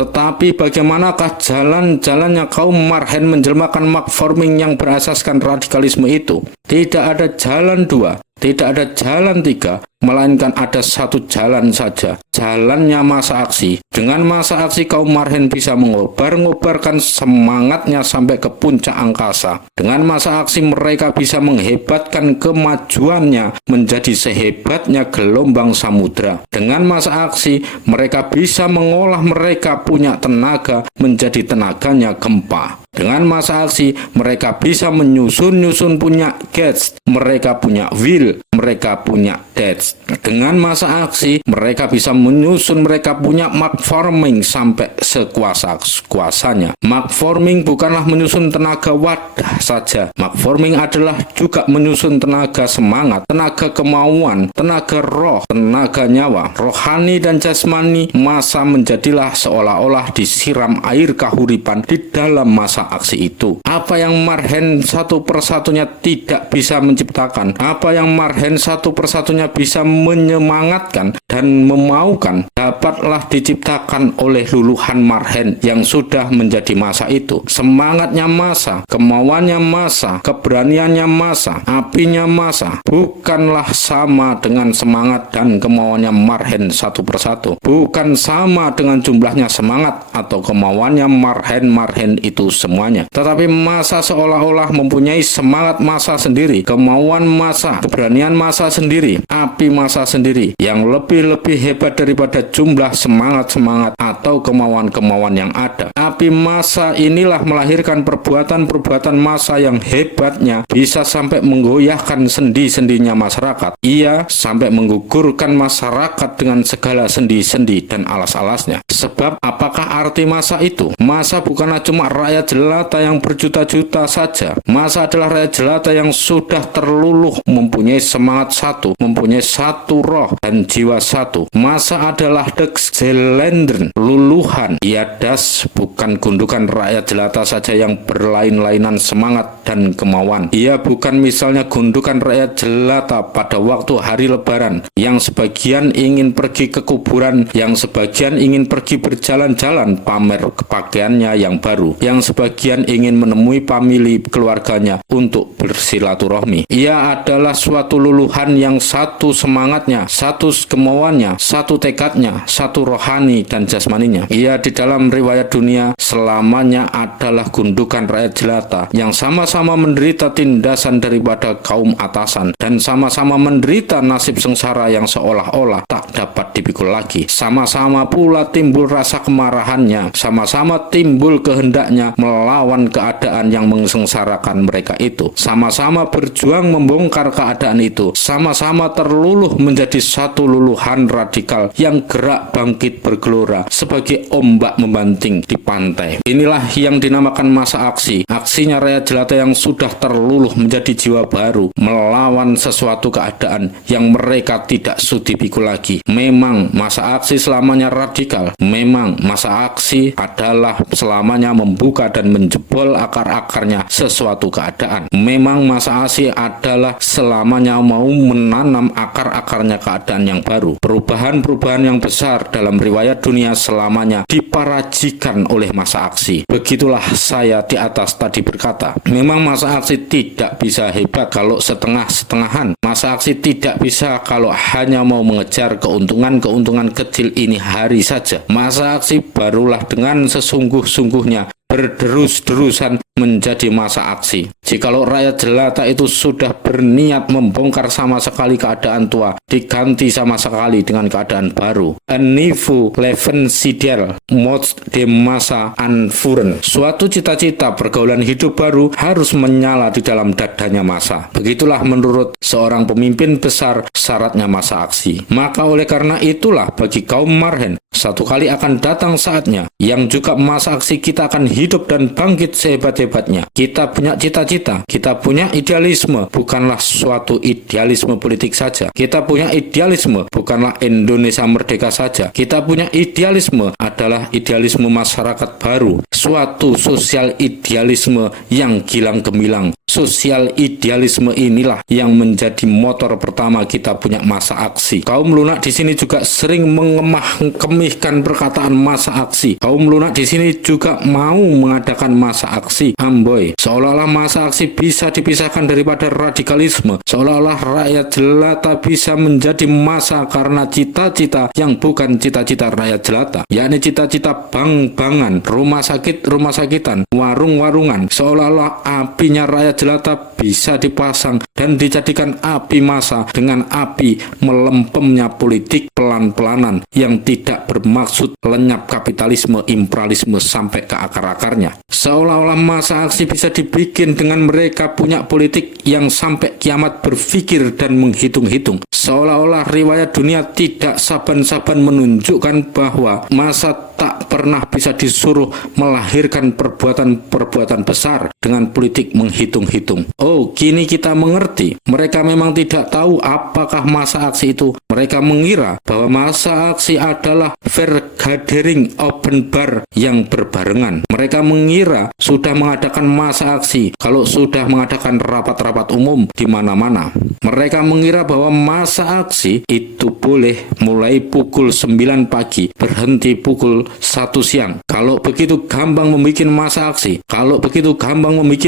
Tetapi bagaimanakah jalan-jalannya kaum Marhen menjelmakan makforming yang berasaskan radikalisme itu? Tidak ada jalan dua, tidak ada jalan tiga, melainkan ada satu jalan saja, jalannya masa aksi. Dengan masa aksi kaum Marhen bisa mengobar-ngobarkan semangatnya sampai ke puncak angkasa. Dengan masa aksi mereka bisa menghebatkan kemajuannya menjadi sehebatnya gelombang samudra. Dengan masa aksi mereka bisa mengolah mereka punya tenaga menjadi tenaganya gempa. Dengan masa aksi mereka bisa menyusun punya Gates, mereka punya will, mereka punya deeds. Dengan masa aksi mereka bisa menyusun mereka punya makforming sampai sekuasa-kuasanya. Makforming bukanlah menyusun tenaga wadah saja. Makforming adalah juga menyusun tenaga semangat, tenaga kemauan, tenaga roh, tenaga nyawa, rohani dan jasmani. Masa menjadilah seolah-olah disiram air kahuripan di dalam masa aksi itu. Apa yang Marhen satu persatunya tidak bisa menciptakan, apa yang Marhen satu persatunya bisa menyemangatkan dan memaukan, dapatlah diciptakan oleh luluhan Marhen yang sudah menjadi masa itu. Semangatnya masa, kemauannya masa, keberaniannya masa, apinya masa, bukanlah sama dengan semangat dan kemauannya Marhen satu persatu. Bukan sama dengan jumlahnya semangat atau kemauannya Marhen itu semuanya. Tetapi masa seolah-olah mempunyai semangat masa sendiri, kemauan masa, keberanian masa sendiri, api masa sendiri yang lebih hebat daripada jumlah semangat-semangat atau kemauan-kemauan yang ada. Api masa inilah melahirkan perbuatan-perbuatan masa yang hebatnya bisa sampai menggoyahkan sendi-sendinya masyarakat. Ia sampai menggugurkan masyarakat dengan segala sendi-sendi dan alas-alasnya. Sebab apakah arti masa itu? Masa bukanlah cuma rakyat jelata yang berjuta-juta saja. Masa adalah rakyat jelata yang sudah terluluh, mempunyai semangat satu, mempunyai satu roh dan jiwa satu. Masa adalah Dexgelendern, luluhan. Ia das bukan gundukan rakyat jelata saja yang berlain-lainan semangat dan kemauan. Ia bukan misalnya gundukan rakyat jelata pada waktu hari lebaran, yang sebagian ingin pergi ke kuburan, yang sebagian ingin pergi berjalan-jalan pamer pakaiannya yang baru, yang sebagian ingin menemui famili keluarganya untuk bersilaturahmi. Ia adalah suatu luluhan yang satu semangatnya, satu kemauannya, satu tekadnya, satu rohani dan jasmaninya. Ia di dalam riwayat dunia selamanya adalah gundukan rakyat jelata yang sama-sama menderita tindasan daripada kaum atasan dan sama-sama menderita nasib sengsara yang seolah-olah tak dapat dipikul lagi. Sama-sama pula timbul rasa kemarahannya, sama-sama timbul kehendaknya melawan keadaan yang mengsengsarakan mereka itu. Sama-sama berjuang membongkar keadaan itu, sama-sama terluluh menjadi satu luluhan radikal yang gerak bangkit bergelora sebagai ombak membanting di pantai. Inilah yang dinamakan masa aksi. Aksinya rakyat jelata yang sudah terluluh menjadi jiwa baru melawan sesuatu keadaan yang mereka tidak sudi pikul lagi. Memang masa aksi selamanya radikal. Memang masa aksi adalah selamanya membuka dan menjebol akar-akarnya sesuatu keadaan. Memang masa aksi adalah selamanya mau menanam akar-akarnya keadaan yang baru. Perubahan-perubahan yang besar dalam riwayat dunia selamanya diparajikan oleh masa aksi. Begitulah saya di atas tadi berkata, memang masa aksi tidak bisa hebat kalau setengah-setengahan. Masa aksi tidak bisa kalau hanya mau mengejar keuntungan-keuntungan kecil ini hari saja. Masa aksi barulah dengan sesungguh-sungguhnya berderus-derusan menjadi masa aksi. Jikalau rakyat jelata itu sudah berniat membongkar sama sekali keadaan tua, diganti sama sekali dengan keadaan baru. Enifu levensidial mod de masa anfuren. Suatu cita-cita pergaulan hidup baru harus menyala di dalam dadanya masa. Begitulah menurut seorang pemimpin besar syaratnya masa aksi. Maka oleh karena itulah bagi kaum Marhen, Satu kali akan datang saatnya yang juga masa aksi kita akan hidup dan bangkit sehebat-hebatnya. Kita punya cita-cita, kita punya idealisme, bukanlah suatu idealisme politik saja. Kita punya idealisme, bukanlah Indonesia merdeka saja. Kita punya idealisme adalah idealisme masyarakat baru, suatu sosial idealisme yang gilang gemilang. Sosial idealisme inilah yang menjadi motor pertama kita punya masa aksi. Kaum lunak di sini juga sering mengemah-kemihkan perkataan masa aksi. Kaum lunak di sini juga mau mengadakan masa aksi. Amboi, seolah-olah masa aksi bisa dipisahkan daripada radikalisme. Seolah-olah rakyat jelata bisa menjadi massa karena cita-cita yang bukan cita-cita rakyat jelata, yakni cita-cita bang-bangan, rumah sakit-rumah-sakitan, warung-warungan. Seolah-olah apinya rakyat jelata bisa dipasang dan dijadikan api massa dengan api melempemnya politik pelan-pelanan yang tidak bermaksud lenyap kapitalisme imperialisme sampai ke akar-akarnya. Seolah-olah masa aksi bisa dibikin dengan mereka punya politik yang sampai kiamat berpikir dan menghitung-hitung. Seolah-olah riwayat dunia tidak saban-saban menunjukkan bahwa masa tak pernah bisa disuruh melahirkan perbuatan-perbuatan besar dengan politik menghitung-hitung. Oh, kini kita mengerti. Mereka memang tidak tahu apakah masa aksi itu. Mereka mengira bahwa masa aksi adalah fair gathering open bar yang berbarengan. Mereka mengira sudah mengadakan masa aksi kalau sudah mengadakan rapat-rapat umum di mana-mana. Mereka mengira bahwa masa aksi itu boleh mulai pukul 9 pagi, berhenti pukul 1 siang. Kalau begitu gampang membuat masa aksi,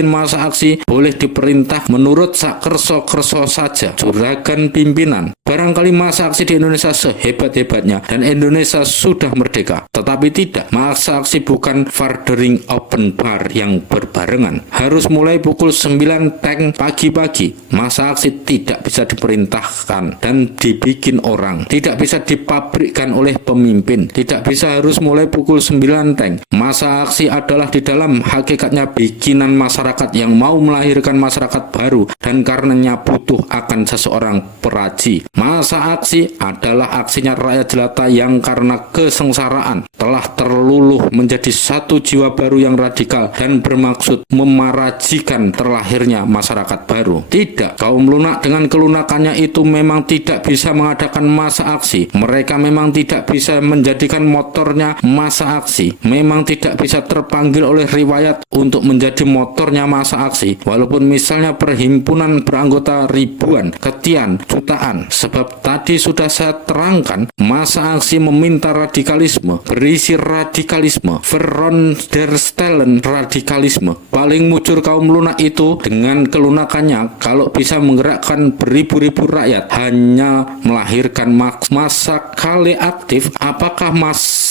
masa aksi boleh diperintah menurut sak kerso-kerso saja juragan pimpinan. Barangkali masa aksi di Indonesia sehebat-hebatnya dan Indonesia sudah merdeka. Tetapi tidak, masa aksi bukan furthering open bar yang berbarengan. Harus mulai pukul 9 pagi-pagi. Masa aksi tidak bisa diperintahkan dan dibikin orang. Tidak bisa dipabrikkan oleh pemimpin. Tidak bisa harus mulai pukul 9 Masa aksi adalah di dalam hakikatnya bikinan masyarakat yang mau melahirkan masyarakat baru dan karenanya butuh akan seseorang peraji. Masa aksi adalah aksinya rakyat jelata yang karena kesengsaraan telah terluluh menjadi satu jiwa baru yang radikal dan bermaksud memarajikan terlahirnya masyarakat baru. Tidak, kaum lunak dengan kelunakannya itu memang tidak bisa mengadakan masa aksi. Mereka memang tidak bisa menjadikan motornya masa aksi. Memang tidak bisa terpanggil oleh riwayat untuk menjadi motornya masa aksi. Walaupun misalnya perhimpunan beranggota ribuan, ketian, jutaan. Sebab tadi sudah saya terangkan, masa aksi meminta radikalisme, berisi radikalisme, veronderstellen radikalisme. Paling mujur kaum lunak itu dengan kelunakannya kalau bisa menggerakkan beribu-ribu rakyat hanya melahirkan masa kali aktif. Apakah masa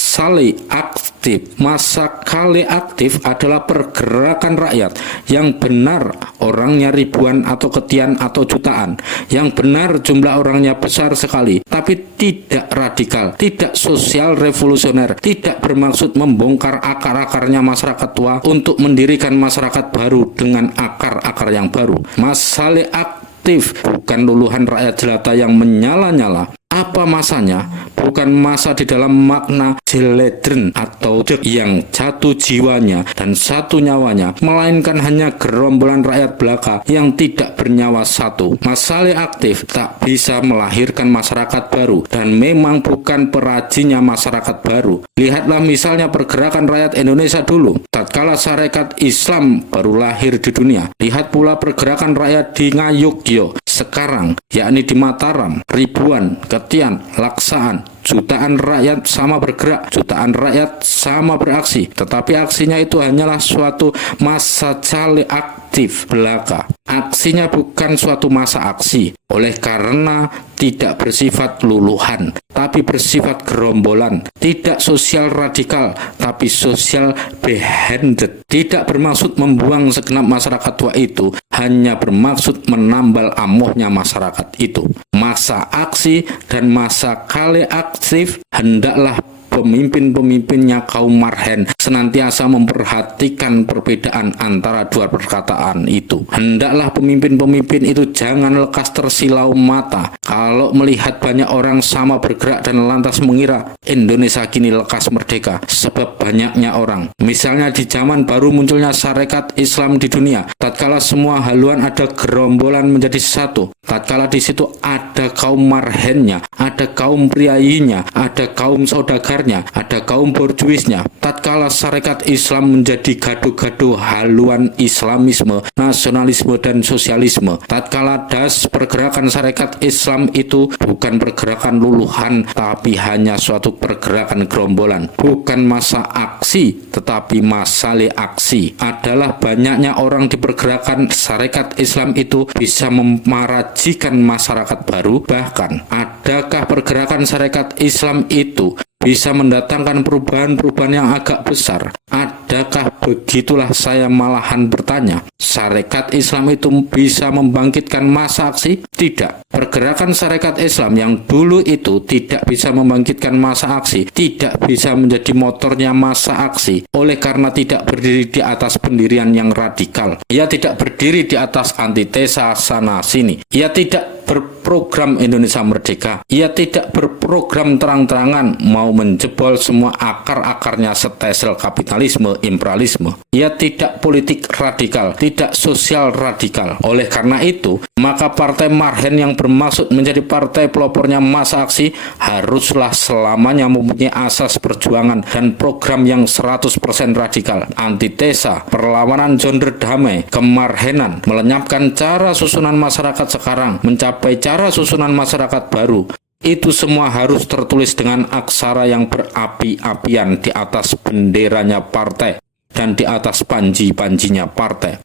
kali aktif adalah pergerakan rakyat yang benar orangnya ribuan atau ketian atau jutaan, yang benar jumlah orangnya besar sekali, tapi tidak radikal, tidak sosial revolusioner, tidak bermaksud membongkar akar-akarnya masyarakat tua untuk mendirikan masyarakat baru dengan akar-akar yang baru. Masalah aktif bukan luluhan rakyat jelata yang menyala-nyala. Apa masanya? Bukan masa di dalam makna jeledren atau yang jatuh jiwanya dan satu nyawanya, melainkan hanya gerombolan rakyat belaka yang tidak bernyawa satu. Masalah aktif tak bisa melahirkan masyarakat baru dan memang bukan perajinya masyarakat baru. Lihatlah misalnya pergerakan rakyat Indonesia dulu, tatkala syarikat Islam baru lahir di dunia. Lihat pula pergerakan rakyat di Ngayogyo sekarang, yakni di Mataram, ribuan, ketian, laksaan, jutaan rakyat sama bergerak, jutaan rakyat sama beraksi, tetapi aksinya itu hanyalah suatu masa cale aktif belaka. Aksinya bukan suatu masa aksi, oleh karena tidak bersifat luluhan, tapi bersifat gerombolan, tidak sosial radikal, tapi sosial behanded. Tidak bermaksud membuang segenap masyarakat tua itu, hanya bermaksud menambal amohnya masyarakat itu. Masa aksi dan masa kale aktif hendaklah pemimpin-pemimpinnya kaum Marhen senantiasa memperhatikan perbedaan antara dua perkataan itu. Hendaklah pemimpin-pemimpin itu jangan lekas tersilau mata kalau melihat banyak orang sama bergerak dan lantas mengira Indonesia kini lekas merdeka sebab banyaknya orang. Misalnya di zaman baru munculnya Sarekat Islam di dunia, tatkala semua haluan ada gerombolan menjadi satu, tatkala di situ ada kaum marhennya, ada kaum priayinya, ada kaum saudagarnya, ada kaum borjuisnya. Tatkala Sarekat Islam menjadi gaduh-gaduh haluan Islamisme, nasionalisme dan sosialisme, tatkala das pergerakan Sarekat Islam itu bukan pergerakan luluhan tapi hanya suatu pergerakan gerombolan, bukan masa aksi tetapi masale aksi, adalah banyaknya orang di pergerakan Sarekat Islam itu bisa memarajikan masyarakat baru. Bahkan adakah pergerakan Sarekat Islam itu bisa mendatangkan perubahan-perubahan yang agak besar? Adakah? Begitulah saya malahan bertanya, Sarekat Islam itu bisa membangkitkan massa aksi? Tidak. Pergerakan Sarekat Islam yang dulu itu tidak bisa membangkitkan massa aksi, tidak bisa menjadi motornya massa aksi, oleh karena tidak berdiri di atas pendirian yang radikal. Ia tidak berdiri di atas antitesa sana sini. Ia tidak berprogram Indonesia Merdeka. Ia tidak berprogram terang-terangan mau menjebol semua akar-akarnya setesel kapitalisme, imperialisme. Ia tidak politik radikal, tidak sosial radikal. Oleh karena itu, maka Partai Marhen yang bermaksud menjadi partai pelopornya massa aksi haruslah selamanya mempunyai asas perjuangan dan program yang 100% radikal, antitesa, perlawanan genre damai, kemarhenan, melenyapkan cara susunan masyarakat sekarang, mencapai cara susunan masyarakat baru. Itu semua harus tertulis dengan aksara yang berapi-apian di atas benderanya partai dan di atas panji-panjinya partai.